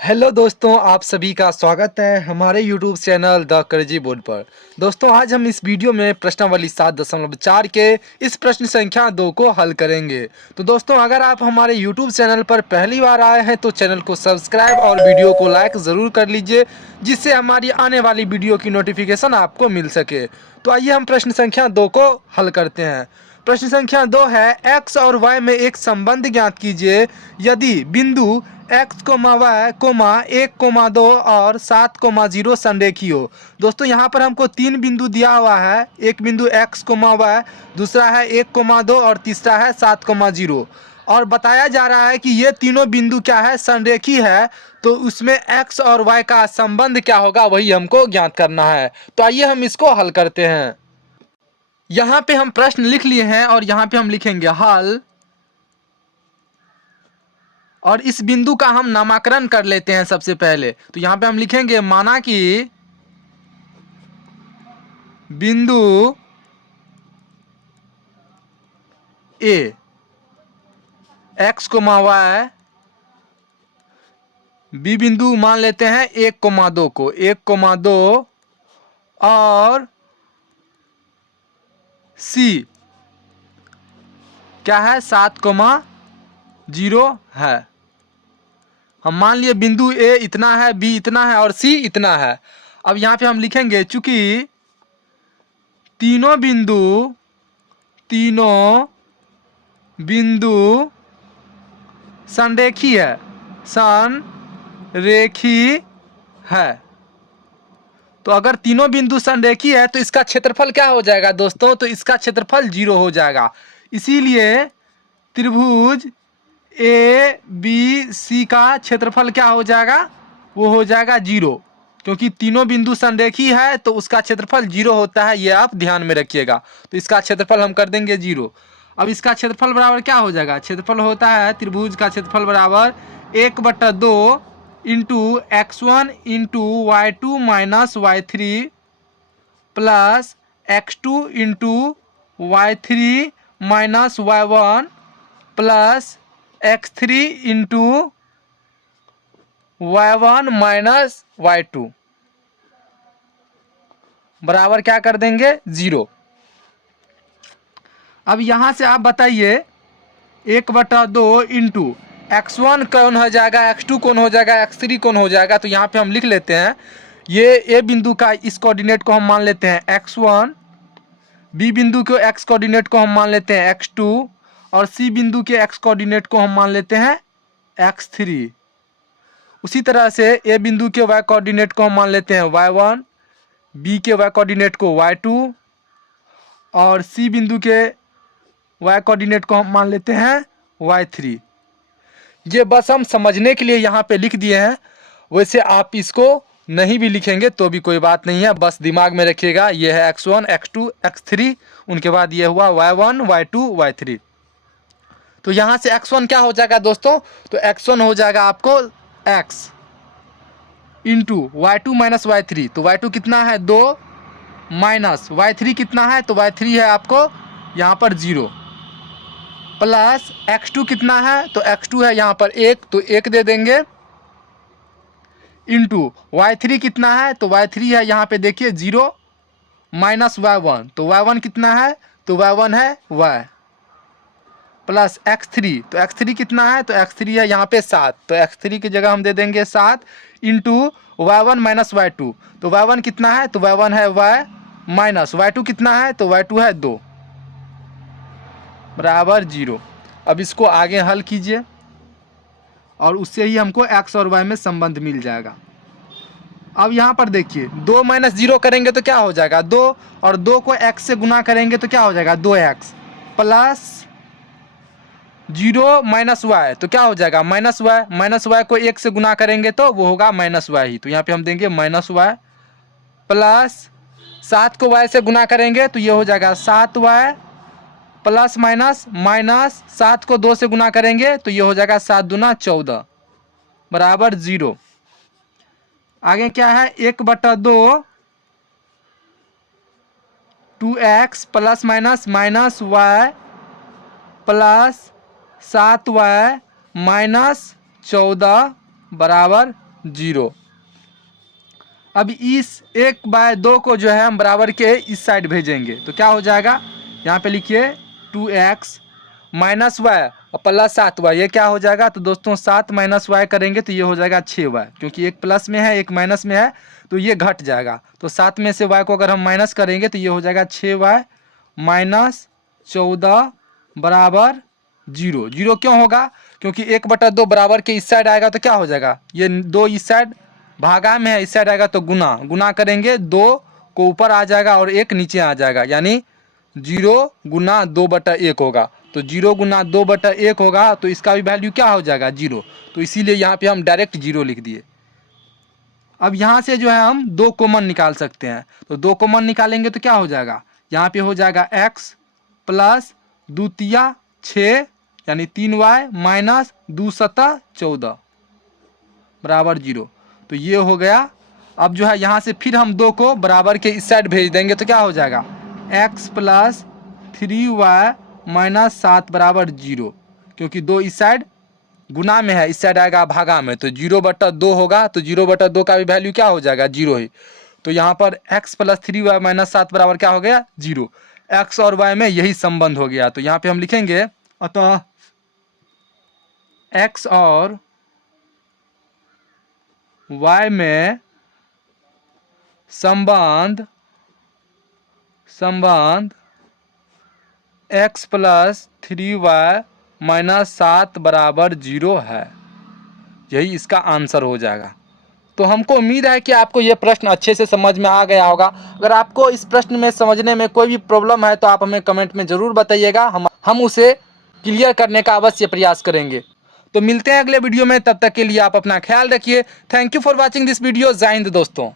Hello दोस्तों, आप सभी का स्वागत है हमारे YouTube channel the Karji board पर। दोस्तों, आज हम इस वीडियो में प्रश्नावली 7.4 के इस प्रश्न संख्या 2 को हल करेंगे। तो दोस्तों, अगर आप हमारे यूट्यूब चैनल पर पहली बार आए हैं तो चैनल को सब्सक्राइब और वीडियो को लाइक ज़रूर कर लीजिए, जिससे हमारी आने वाली वीडियो की नोटिफिकेशन आपको मिल सके। तो आइए हम प्रश्न संख्या 2 को हल करते हैं। प्रश्न संख्या 2 है, एक्स और वाई में एक संबंध ज्ञात कीजिए यदि बिंदु एक्स कोमा वाई कोमा 1,2 और 7,0 संरेखी हो। दोस्तों, यहाँ पर हमको तीन बिंदु दिया हुआ है। एक बिंदु एक्स कोमा वाई, दूसरा है 1,2 और तीसरा है 7,0 और बताया जा रहा है कि ये तीनों बिंदु क्या है, संरेखी है। तो उसमें एक्स और वाई का संबंध क्या होगा, वही हमको ज्ञात करना है। तो आइए हम इसको हल करते हैं। यहाँ पे हम प्रश्न लिख लिए हैं और यहाँ पे हम लिखेंगे हल, और इस बिंदु का हम नामकरण कर लेते हैं सबसे पहले। तो यहाँ पे हम लिखेंगे, माना कि बिंदु ए एक्स कोमा वाई, बी बिंदु मान लेते हैं 1,2 को, 1,2 और सी क्या है, 7,0 है। हम मान लिए बिंदु ए इतना है, बी इतना है और सी इतना है। अब यहाँ पे हम लिखेंगे, चूंकि तीनों बिंदु संरेखी है, तो अगर तीनों बिंदु संरेखी है तो इसका क्षेत्रफल क्या हो जाएगा दोस्तों, तो इसका क्षेत्रफल 0 हो जाएगा। इसीलिए त्रिभुज ए बी सी का क्षेत्रफल क्या हो जाएगा, वो हो जाएगा 0। क्योंकि तीनों बिंदु संरेखी है तो उसका क्षेत्रफल 0 होता है, ये आप ध्यान में रखिएगा। तो इसका क्षेत्रफल हम कर देंगे 0। अब इसका क्षेत्रफल बराबर क्या हो जाएगा, क्षेत्रफल होता है त्रिभुज का क्षेत्रफल बराबर 1/2 into x1 into y2 minus y3 plus x2 into y3 minus y1 plus x3 into y1 minus y2 बराबर क्या कर देंगे, 0। अब यहाँ से आप बताइए, 1/2 इंटू x1 कौन हो जाएगा, x2 कौन हो जाएगा, x3 कौन हो जाएगा। तो यहाँ पे हम लिख लेते हैं, ये ए बिंदु का इस कोऑर्डिनेट को हम मान लेते हैं x1, बी बिंदु के x कोऑर्डिनेट को हम मान लेते हैं x2 और सी बिंदु के x कोऑर्डिनेट को हम मान लेते हैं x3। उसी तरह से ए बिंदु के y कोऑर्डिनेट को हम मान लेते हैं y1, बी के y कोऑर्डिनेट को y2 और सी बिंदु के y कोऑर्डिनेट को हम मान लेते हैं y3। ये बस हम समझने के लिए यहाँ पे लिख दिए हैं, वैसे आप इसको नहीं भी लिखेंगे तो भी कोई बात नहीं है, बस दिमाग में रखिएगा। ये है x1 x2 x3, उनके बाद ये हुआ y1 y2 y3। तो यहाँ से x1 क्या हो जाएगा दोस्तों, तो x1 हो जाएगा आपको x into y2 minus y3। तो y2 कितना है, 2 माइनस y3 कितना है, तो y3 है आपको यहाँ पर 0 प्लस x2 कितना है, तो x2 है यहाँ पर 1, तो 1 दे देंगे इंटू y3 कितना है, तो y3 है यहाँ पे देखिए 0 माइनस y1, तो y1 कितना है, तो y1 है y प्लस x3, तो x3 कितना है, तो x3 है यहाँ पे 7, तो x3 की जगह हम दे देंगे 7 इंटू y1 माइनस y2, तो y1 कितना है, तो y1 है y माइनस y2 कितना है, तो y2 है 2 बराबर 0। अब इसको आगे हल कीजिए और उससे ही हमको x और y में संबंध मिल जाएगा। अब यहाँ पर देखिए, 2 माइनस 0 करेंगे तो क्या हो जाएगा, 2 और 2 को x से गुना करेंगे तो क्या हो जाएगा, 2x प्लस 0 माइनस y, तो क्या हो जाएगा माइनस y को 1 से गुना करेंगे तो वो होगा माइनस y ही। तो यहाँ पे हम देंगे माइनस y प्लस 7 को y से गुना करेंगे तो ये हो जाएगा 7y प्लस माइनस 7 को 2 से गुना करेंगे तो ये हो जाएगा 7 दूना 14 बराबर 0। आगे क्या है, 1/2 2x plus minus y plus 7y minus 14 बराबर 0। अब इस 1/2 को जो है हम बराबर के इस साइड भेजेंगे तो क्या हो जाएगा, यहाँ पे लिखिए 2x माइनस वाई और प्लस 7y, ये क्या हो जाएगा, तो दोस्तों 7 माइनस वाई करेंगे तो ये हो जाएगा 6y, क्योंकि एक प्लस में है एक माइनस में है तो ये घट जाएगा। तो 7 में से y को अगर हम माइनस करेंगे तो ये हो जाएगा 6y माइनस 14 बराबर 0। 0 क्यों होगा, क्योंकि 1/2 बराबर के इस साइड आएगा तो क्या हो जाएगा, ये 2 इस साइड भागा में है, इस साइड आएगा तो गुना, गुना करेंगे 2 को ऊपर आ जाएगा और 1 नीचे आ जाएगा, यानी 0 गुना 2/1 होगा। तो 0 गुना 2/1 होगा तो इसका भी वैल्यू क्या हो जाएगा 0। तो इसीलिए यहाँ पे हम डायरेक्ट 0 लिख दिए। अब यहाँ से जो है हम 2 कॉमन निकाल सकते हैं, तो 2 कॉमन निकालेंगे तो क्या हो जाएगा, यहाँ पे हो जाएगा x प्लस 2 तिया 6 यानी 3y माइनस 2 सता 14 बराबर 0। तो ये हो गया। अब जो है यहाँ से फिर हम 2 को बराबर के इस साइड भेज देंगे तो क्या हो जाएगा, x प्लस 3y माइनस 7 बराबर 0, क्योंकि 2 इस साइड गुना में है, इस साइड आएगा भागा में, तो 0/2 होगा, तो 0/2 का भी वैल्यू क्या हो जाएगा 0 ही। तो यहाँ पर x प्लस 3y माइनस 7 बराबर क्या हो गया 0। x और y में यही संबंध हो गया, तो यहाँ पे हम लिखेंगे अतः x और y में संबंध x प्लस 3y माइनस 7 बराबर 0 है। यही इसका आंसर हो जाएगा। तो हमको उम्मीद है कि आपको ये प्रश्न अच्छे से समझ में आ गया होगा। अगर आपको इस प्रश्न में समझने में कोई भी प्रॉब्लम है तो आप हमें कमेंट में ज़रूर बताइएगा, हम उसे क्लियर करने का अवश्य प्रयास करेंगे। तो मिलते हैं अगले वीडियो में, तब तक के लिए आप अपना ख्याल रखिए। Thank you for watching this video. जय हिंद दोस्तों।